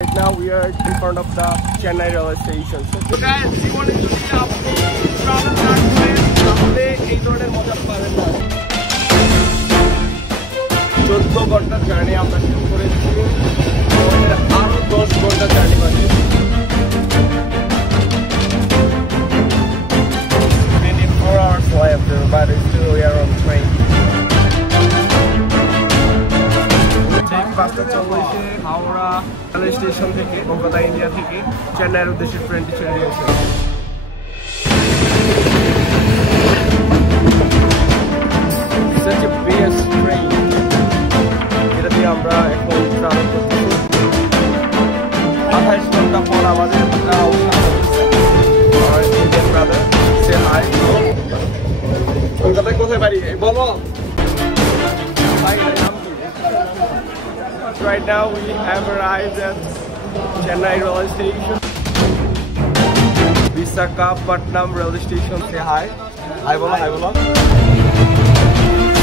Right now we are in front of the Chennai railway station. So guys, we want to see আপনি travel করবেন তাহলে এই ধরনের মজা পাবেন না। 14 ঘন্টার জার্নি আমরা শুরু করেছি। আমাদের আরো 10 ঘন্টা জার্নি বাকি। 24 hours left, but still we are on train. বাসটা চলছে হাওড়া রেল স্টেশন থেকে, কলকাতা ইন্ডিয়া থেকে চেন্নাইয়ের উদ্দেশ্যে ট্রেনটি ছেড়ে দিয়েছে। Such a best train. এটা দিয়ে আমরা এখন ট্রাভেল করছি। 28 ঘন্টা পর আমাদের ইন্ডিয়ান ব্রাদার সে হাই। কলকাতায় কোথায় বাড়ি বলো? Right now we have arrived at Chennai railway station. Visakhapatnam railway station. Say hi. Hi bolo, hi bolo.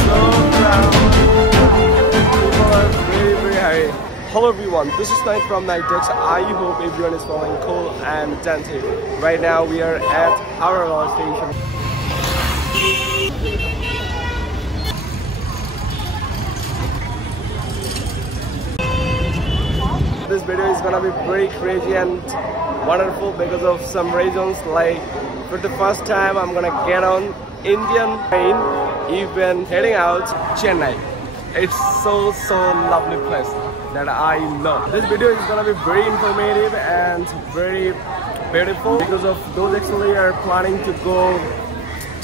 So proud. People are very high. Hello everyone, this is Night from Nitex. I hope everyone is feeling cool and dancing. Right now we are at Howrah railway station. This video is gonna be very crazy and wonderful because of some reasons. Like, for the first time I'm gonna get on Indian train even heading out Chennai. It's so lovely place that I love. This video is gonna be very informative and very beautiful because of those actually are planning to go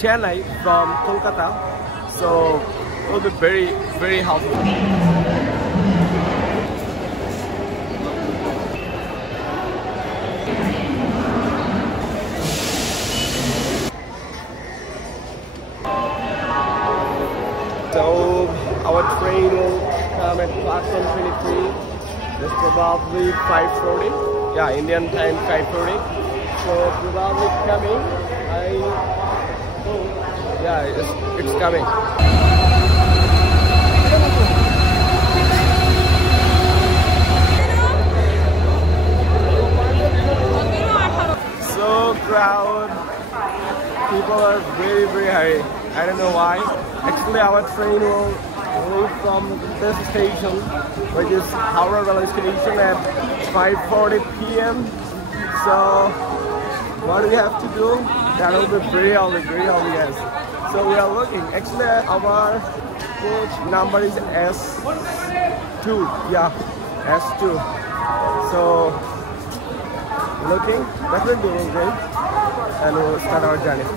Chennai from Kolkata, so it will be very helpful. So our train will come at platform 23. It's probably 5:40. Yeah, Indian time 5:40. So probably coming. Yeah, it's coming. So crowd. People are very high. I don't know why. Actually, our train will leave from this station, which is Howrah railway station, at 5:40 p.m. So, what do we have to do? That will be very early, guys. So we are looking. Actually, our coach number is S2. Yeah, S2. So, looking. Definitely doing great, and we'll start our journey.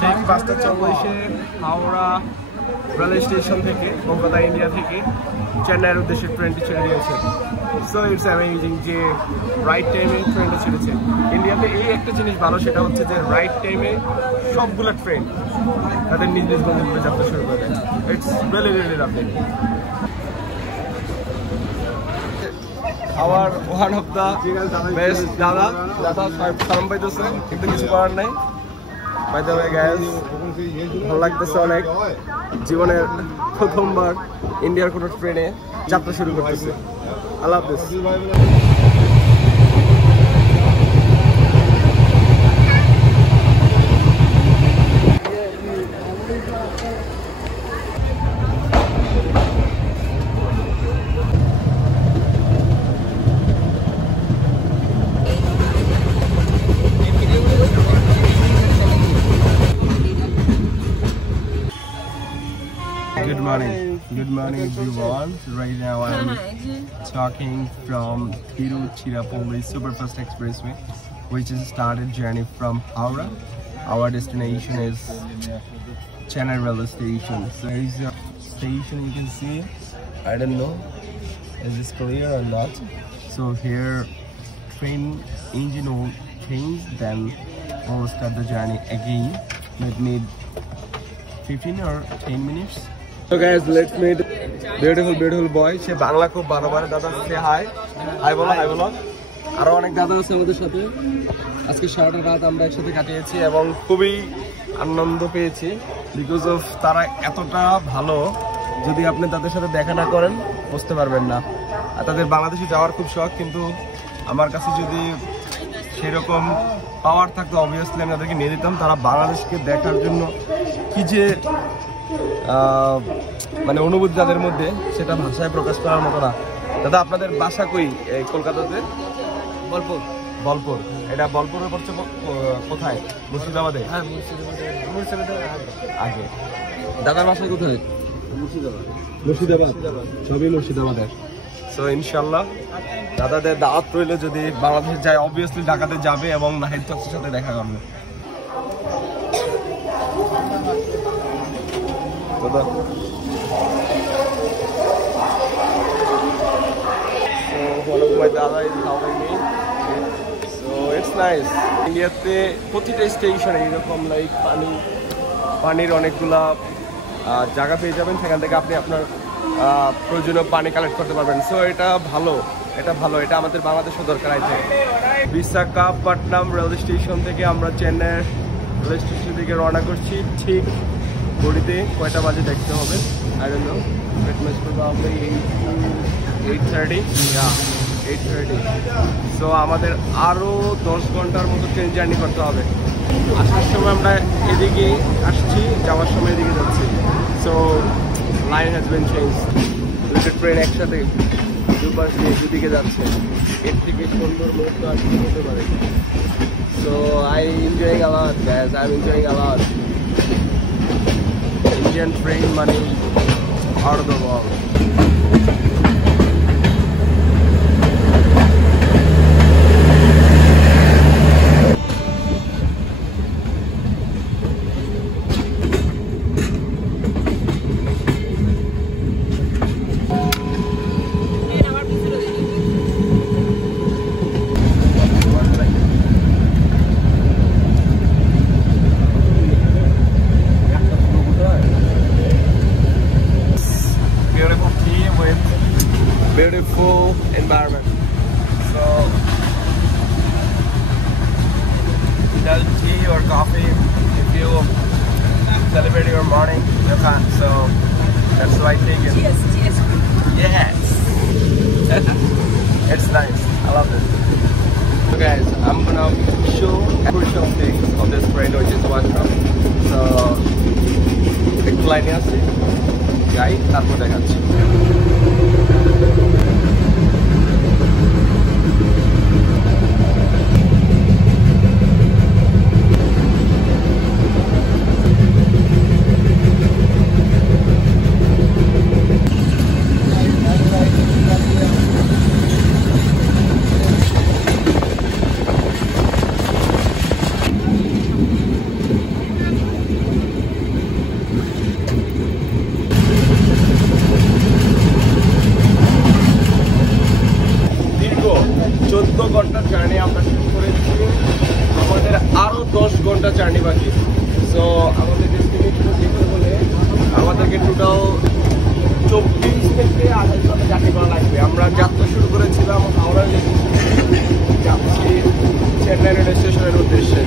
ঠিক বাসটা চলছে Howrah rail station থেকে, কলকাতা ইন্ডিয়া থেকে চেন্নাইয়ের উদ্দেশ্যে ট্রেনটি ছেড়ে দিয়েছে। সো ইটস অ্যামেজিং যে রাইট টাইমে ট্রেনটা ছেড়েছে। ইন্ডিয়াতে এই একটা জিনিস ভালো, সেটা হচ্ছে যে রাইট টাইমে সবগুলো ট্রেন তাদের নিজ গন্তব্যে যাত্রা শুরু করে দেয়। It's really lovely. আমার ওয়ান অফ দ্য বেস্ট দাদা সালাম পাইতেছে, কিন্তু কিছু করার নাই। বাই দ্য ওয়ে গাইস, ভালো লাগতেছে অনেক। জীবনের প্রথমবার ইন্ডিয়ার কোনো ট্রেনে যাত্রা শুরু করতেছে। আল্লাহ হাফেজ। Good morning everyone. Right now I'm talking from Tiruchirappalli Superfast Expressway, which is started journey from Howrah. Our destination is Chennai railway station. So there is a station you can see. I don't know, is this clear or not? So here train engine will change, then we'll start the journey again. It need 15 or 10 minutes. So guys, let's meet beautiful boy. সে বাংলা খুব ভালো পারে। দাদা সে হাই বলো। আরো অনেক দাদা আছে আমাদের সাথে। আজকে সারাটা রাত আমরা একসাথে কাটিয়েছি এবং খুবই আনন্দ পেয়েছি বিকজ অফ তারা এতটা ভালো, যদি আপনি তাদের সাথে দেখা না করেন বুঝতে পারবেন না। আর তাদের বাংলাদেশে যাওয়ার খুব শখ, কিন্তু আমার কাছে যদি সেরকম পাওয়ার থাকতো অবভিয়াসলি আমি তাদেরকে নিয়ে দিতাম। তারা বাংলাদেশকে দেখার জন্য কি যে মানে অনুভূতি তাদের মধ্যে, সেটা ভাষায় প্রকাশ করার মতো না। দাদা আপনাদের বাসা কই এই কলকাতাতে? বলপুর। বলপুর, এটা বলপুরের পড়ছে কোথায়? মুর্শিদাবাদে? হ্যাঁ মুর্শিদাবাদে আগে। দাদার বাসা কোথায়? মুর্শিদাবাদ, সবই মুর্শিদাবাদের। সো ইনশাল্লাহ দাদাদের দাওয়াত রইল, যদি বাংলাদেশে যায় অবভিয়াসলি ঢাকাতে যাবে এবং নাহিদ টক্সের সাথে দেখা করবে। দাদা ইন্ডিয়াতে প্রতিটা স্টেশনে এরকম লাইক পানির অনেকগুলা জায়গা পেয়ে যাবেন, সেখান থেকে আপনি আপনার প্রয়োজনীয় পানি কালেক্ট করতে পারবেন। সো এটা ভালো, এটা আমাদের বাংলাদেশও দরকার আছে। বিশাখাপট্টনম রেল স্টেশন থেকে আমরা চেন্নাইয়ের রেল স্টেশন থেকে রওনা করছি। ঠিক ঘড়িতে কয়টা বাজে দেখতে হবে, I don't know, it must probably 8:30। সো আমাদের আরও 10 ঘন্টার মতো ট্রেন জার্নি করতে হবে। আসার সময় আমরা এদিকে আসছি, যাওয়ার সময় এদিকে যাচ্ছি। So line has been change. দুটো ট্রেন একসাথে দুপাশ দিয়ে দুদিকে যাচ্ছে, এর থেকে সুন্দর মুহূর্ত আর কি হতে পারে। So I enjoying a lot guys, I am enjoying a lot. Indian train money out of the world. Beautiful environment. So without tea or coffee, if you celebrate your morning, you can't. So that's why I take it. Cheers, cheers. Yes. It's nice. I love it. So guys, I'm gonna show crucial things of this train, which is washroom. So একটু লাইনে আছে, যাই তারপর দেখাচ্ছি। জার্নি আমরা শুরু করেছি, আমাদের আরো 10 ঘন্টা জার্নি বাকি। সো আমাদের ডেস্টিনেশন যেতে হলে আমাদেরকে টোটাল 24 থেকে 28 ঘন্টা জার্নি করা লাগবে। আমরা যাত্রা শুরু করেছিলাম হাওড়া, যাচ্ছি চেন্নাই রেল স্টেশনের উদ্দেশ্যে।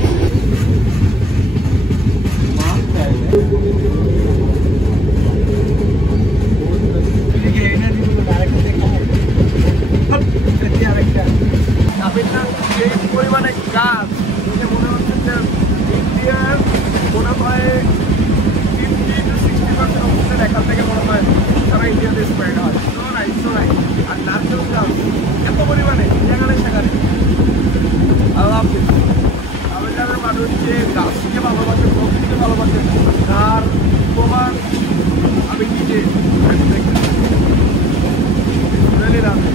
এই পরিমাণে গাছ মনে হচ্ছে যে ইন্ডিয়ার মনে হয় 50-60% অবস্থায় এখান থেকে মনে হয় সারা ইন্ডিয়াতে স্প্রেড হয়। সো নাই আর নারকেল গাছ এত পরিমাণে যেখানে সেখানে। তামিলনাড়ুর মানুষ যে গাছকে ভালোবাসে, প্রকৃতিকে ভালোবাসে, তার প্রমাণ আমি নিজে রেলি রাখি।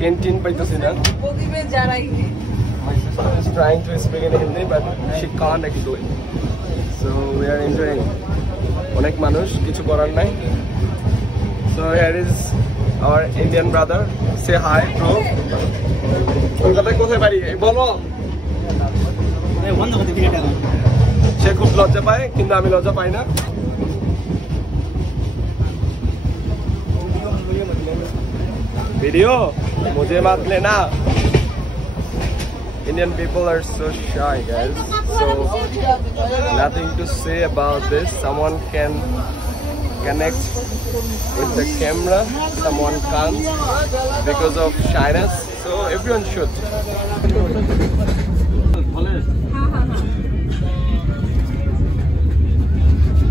Canteen paitasi na. My sister is trying to speak in Hindi, but she can't actually. So we are enjoying. অনেক মানুষ, কিছু করার নাই। So here is our Indian brother. Say hi, bro. কলকাতায় কোথায় বাড়ি বলো? সে খুব লজ্জা পায় কিন্তু আমি লজ্জা পাই না। Video? मुझे मत लेना। Indian people are so shy, guys. So nothing to say about this. Someone can connect with the camera, someone can't because of shyness. So everyone should.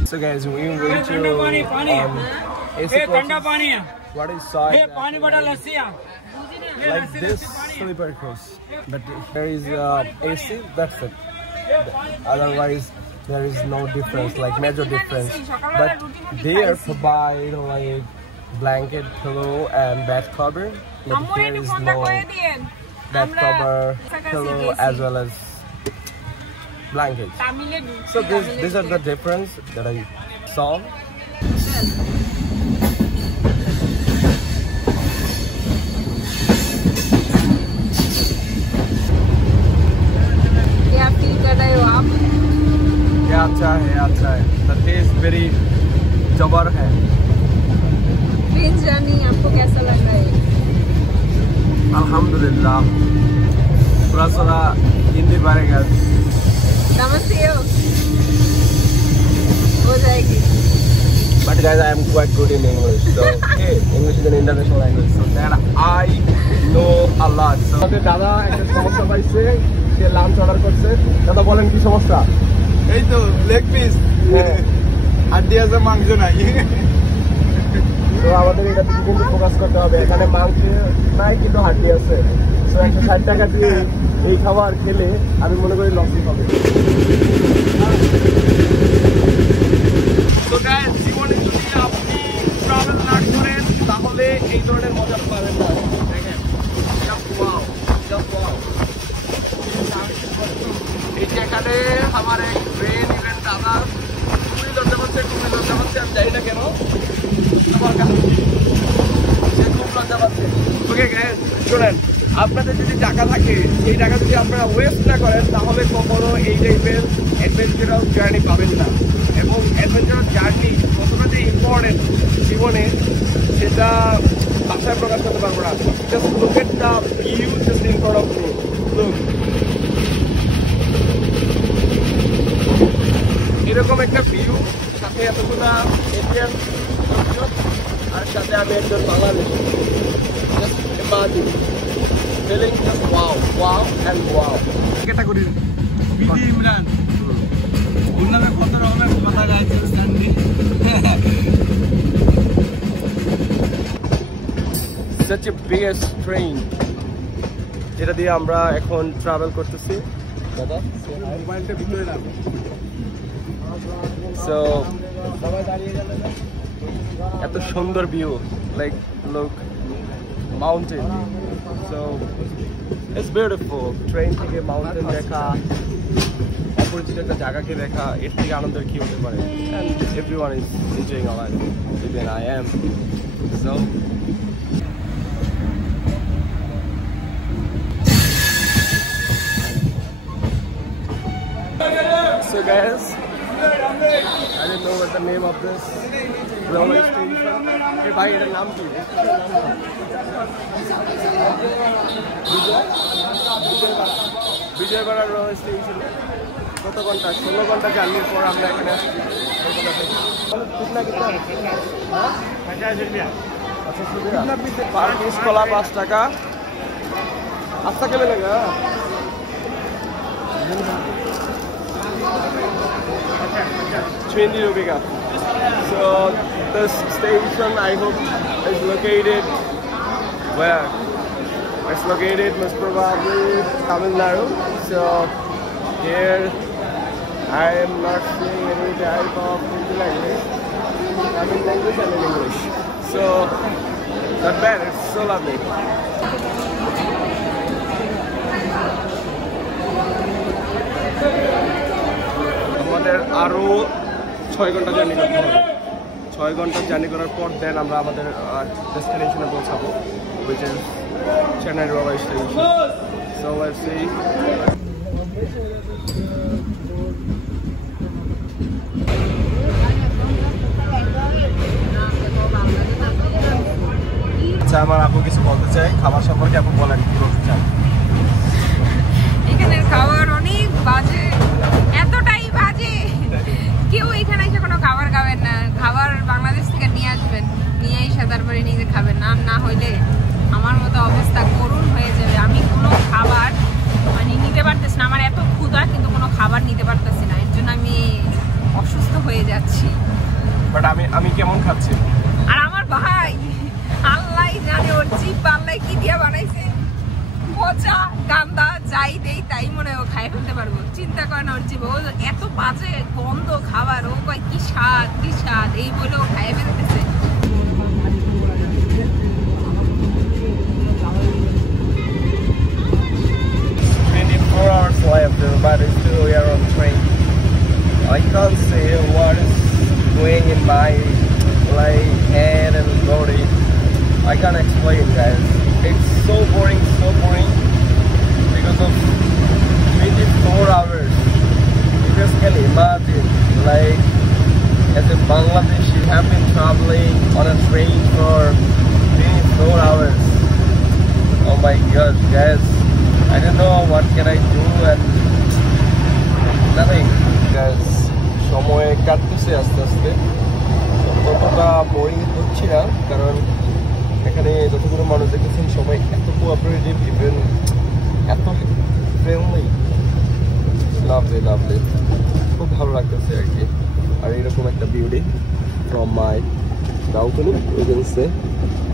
So guys, we went to what is side like this sleeper coach, but there is AC, that's it. Otherwise there is no difference, like major difference, but they provide like blanket, pillow and bed cover, but there is no bed cover, pillow as well as blankets. So these are the difference that I saw. अच्छा है the taste very जबर है। प्रिंस जानी आपको कैसा लग रहा है? अल्हम्दुलिल्लाह थोड़ा हिंदी बढ़ेगा। नमस्ते हो जाएगी। But guys, I am quite good in English, so hey, English is an international language, so that I know a lot. So দাদা একটা সমস্যা পাইছে, সে লাঞ্চ অর্ডার করছে। দাদা বলেন কি সমস্যা? এই তো লেগ পিস হাড্ডি আছে মাংস নাই তো আমাদের এটা কিন্তু ফোকাস করতে হবে এখানে মাংস নাই কিন্তু হাড্ডি আছে সো 160 টাকা দিয়ে এই খাবার খেলে আমি মনে করি লসই হবে তো গাইস জীবনে যদি আপনি ট্রাভেল না করেন তাহলে এই ধরনের মজা পাবেন না দেখেন জাস্ট ওয়াও এই যে এখানে আমার এক ট্রেন ইভেন্ট দাদা খুবই লজ্জা পাচ্ছে আমি জানি না কেন সে খুব লজ্জা পাচ্ছে ওকে গাইস শুনেন আপনাদের যদি টাকা থাকে এই টাকা যদি আপনারা ওয়েস্ট না করেন তাহলে কখনো এই টাইপের অ্যাডভেঞ্চারাল জার্নি পাবেন না এবং অ্যাডভেঞ্চারাল জার্নি কতটা যে ইম্পর্টেন্ট জীবনে সেটা ভাষায় প্রকাশ করতে পারবো না just look at the view just in front of me look এরকম একটা ভিউ সাথে এতগুলা এশিয়ান আর সাথে আমি একজন Bangladeshi just imagine feeling just wow and wow category BD Imran ওর নামে কত রকমের কথা গাইছে Sunday such a biggest train যেটা দিয়ে আমরা এখন ট্রাভেল করতেছি দাদা মোবাইলটা ভিতরে রাখ So, এত সুন্দর view like look mountain so it's beautiful train থেকে মাউন্টেন দেখা অপরিচিত একটা জায়গাকে দেখা এর থেকে আনন্দের কি হতে পারে and everyone is enjoying our life even I am so guys I don't know what the name of this railway station. Hey, bhai, ita naam ki? Vijayawada railway station. কত ঘন্টা 16 ঘন্টা জার্নির পর আমরা এখানে আসছি कितना हाँ 50 रुपया पर पीस कोला 5 টাকা अच्छा क्या मिलेगा 20 rupees ka. So this station I hope is located where? It's located most probably Tamil Nadu. So here I am not seeing any type of Hindi language. Tamil language and in English. So not bad. It's so lovely. আমাদের আরো 6 ঘন্টা জার্নি করতে হবে 6 ঘন্টা জার্নি করার পর দেন আমরা আমাদের ডেস্টিনেশনে পৌঁছাবো, which is Chennai railway station. So let's see. আচ্ছা, আমার আপু কিছু বলতে চাই খাবার সম্পর্কে। আপু বলেন কি বলতে চান? এখানের খাবার অনেক বাজে, এতটাই বাজে, কেউ এখানে এসে কোনো খাবার খাবেন না। খাবার বাংলাদেশ থেকে নিয়ে আসবেন, নিয়ে এসে তারপরে নিজে খাবেন, না হইলে আমার মতো অবস্থা করুণ হয়ে যাবে। আমি কোনো খাবার মানে নিতে পারতেছি না, আমার এত ক্ষুধা কিন্তু কোনো খাবার নিতে পারতেছি না, এর জন্য আমি অসুস্থ হয়ে যাচ্ছি। বাট আমি কেমন খাচ্ছি? আর আমার ভাই আল্লাহ জানে ওর জিভ আল্লাহ কি দিয়ে বানাইছে, পচা গান্দা যাই দেই তাই মনে হয় ও খাই ফেলতে পারবো। চিন্তা করে না ওর জীব, ও এত বাজে গন্ধ খাবার, ও কয় কি স্বাদ এই বলে ও খাই ফেলতেছে। 24 hours left, but still we are on train. I can't say what is going in my head and body. I can't explain, guys. It's so boring because of 24 hours. You just can imagine, as a Bangladeshi have been traveling on a train for 24 hours. Oh my god, guys. I don't know what can I do and nothing. Guys, সময় কাটতেছে আস্তে আস্তে, ততটা বোরিং হচ্ছে না, কারণ এখানে যতগুলো মানুষ দেখেছেন সবাই এত কোঅপারেটিভ, ইভেন এত ফ্রেন্ডলি, লাভলি, খুব ভালো লাগতেছে আর কি। আর এরকম একটা beauty from my balcony, you can say.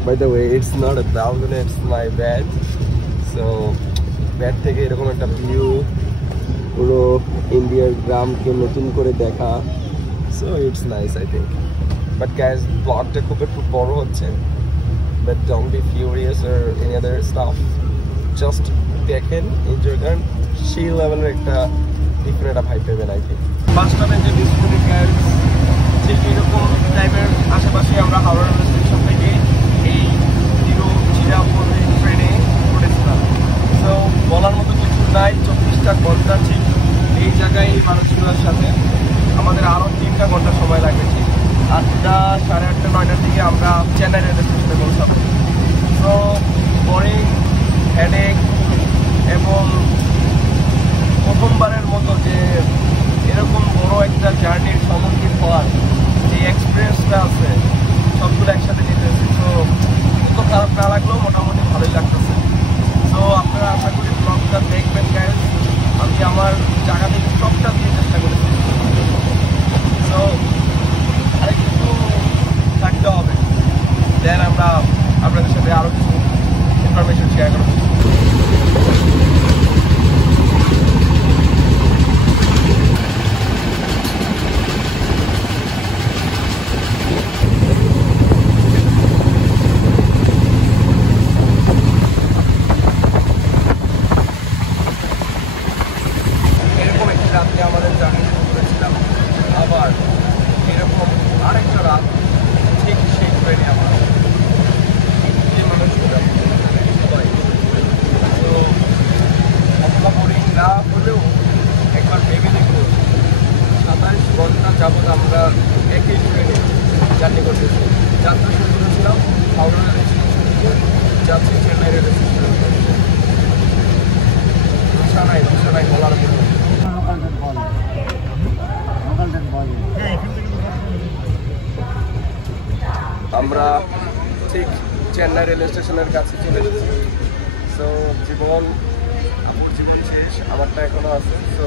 By the way, it's not a balcony, it's my bed. So bat থেকে এরকম একটা ভিউ, পুরো ইন্ডিয়ার গ্রামকে নতুন করে দেখা, so it's nice I think. But guys, ব্লগটা খুব একটু বড় হচ্ছে, but don't be furious or any other staff, just দেখেন, এনজয় করেন, সেই লেভেলের একটা ডিফারেন্ট একটা ভাইব পাবেন আই থিঙ্ক। 5টা বেজে 20 মিনিট গাইজ, ঠিক এরকম টাইমের আশেপাশে আমরা হাওড়া রেলওয়ে স্টেশন থেকে এই তিরুচিরাপল্লী ট্রেনে উঠেছিলাম। তো বলার মতো কিছু নাই, 24টা ঘন্টা ঠিক এই জায়গায় এই মানুষগুলোর সাথে আমাদের আরও 3টা ঘন্টা সময় লাগবে। ঠিক 8টা, 8:30, 9টার দিকে আমরা চেন্নাই রেলওয়ে স্টেশনে পৌঁছাবো। তো বোরিং, হেডেক এবং প্রথমবারের মতো যে এরকম বড় একটা জার্নির সম্মুখীন হওয়ার যে এক্সপিরিয়েন্সটা আছে সবগুলো একসাথে নিতেছি। তো এত খারাপ না লাগলেও মোটামুটি ভালোই লাগতেছে। তো আপনারা আশা করি ব্লগটা দেখবেন গাইজ, আমি আমার জায়গা থেকে সবটা দিয়ে চেষ্টা করেছি। তো আরেকটু থাকতে হবে, দেন আমরা আপনাদের সাথে আরও কিছু ইনফরমেশন শেয়ার করবো। আমাদের জার্নি শুরু করেছিলাম, আবার এরকম আরেকটা রাত ঠিক সেই ট্রেনে আমার মানুষগুলো সবাই। তো অতটা বোরিং না হলেও একবার ভেবে দেখব, 27 ঘন্টা যাবৎ আমরা একই ট্রেনে জার্নি করতেছি। যাত্রা শুরু করেছিলাম হাওড়া রেলওয়ে স্টেশন থেকে, যাচ্ছি চেন্নাই রেলওয়ে স্টেশন। ভাষা নাই বলার মতো। আমরা ঠিক চেন্নাই রেলওয়ে স্টেশনের কাছে চলে এসেছি। সো জীবন শেষ, আমারটা এখনো আছে। সো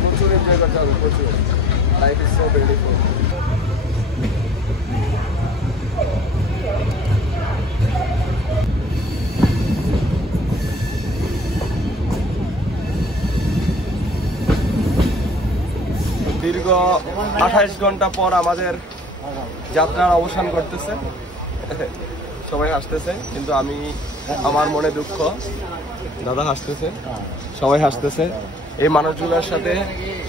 প্রচুর এনজয় করতে হবে, প্রচুর। Life is so beautiful. দীর্ঘ 28 ঘন্টা পর আমাদের যাত্রার অবসান করতেছে। সবাই হাসতেছে, কিন্তু আমি, আমার মনে দুঃখ। দাদা হাসতেছে, সবাই হাসতেছে। এই মানুষগুলোর সাথে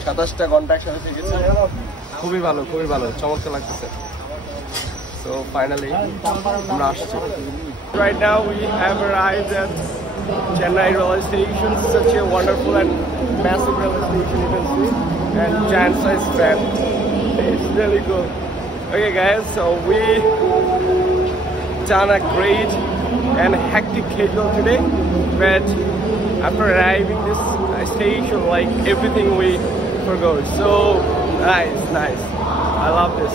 27টা ঘন্টা একসাথে থেকেছে, খুবই ভালো, চমৎকার লাগতেছে। So finally, right now we have arrived at Chennai railway station. Such a wonderful and massive railway station, you can see, and giant size tram. It's really cool. Okay guys, so we done a great and hectic schedule today, but after arriving this station, like everything we forgot. So nice. I love this.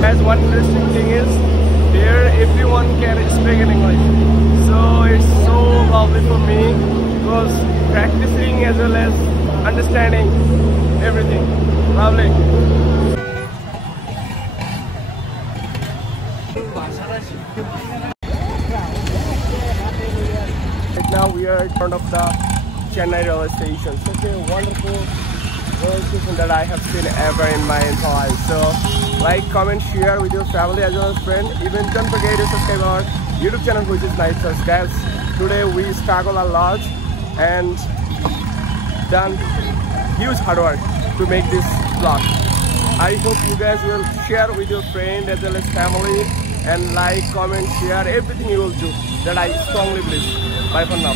Guys, one interesting thing is here everyone can speak in English, so it's so lovely for me because practicing as well as understanding everything. Lovely. Right now we are in front of the Chennai railway station. Such a wonderful railway station that I have seen ever in my entire life. So like, comment, share with your family as well as friends. Even don't forget to subscribe our YouTube channel, which is Night Search. Guys, today we struggled a lot and done huge hard work to make this vlog. I hope you guys will share with your friend as well as family, and like, comment, share, everything you will do, that I strongly believe. Bye for now.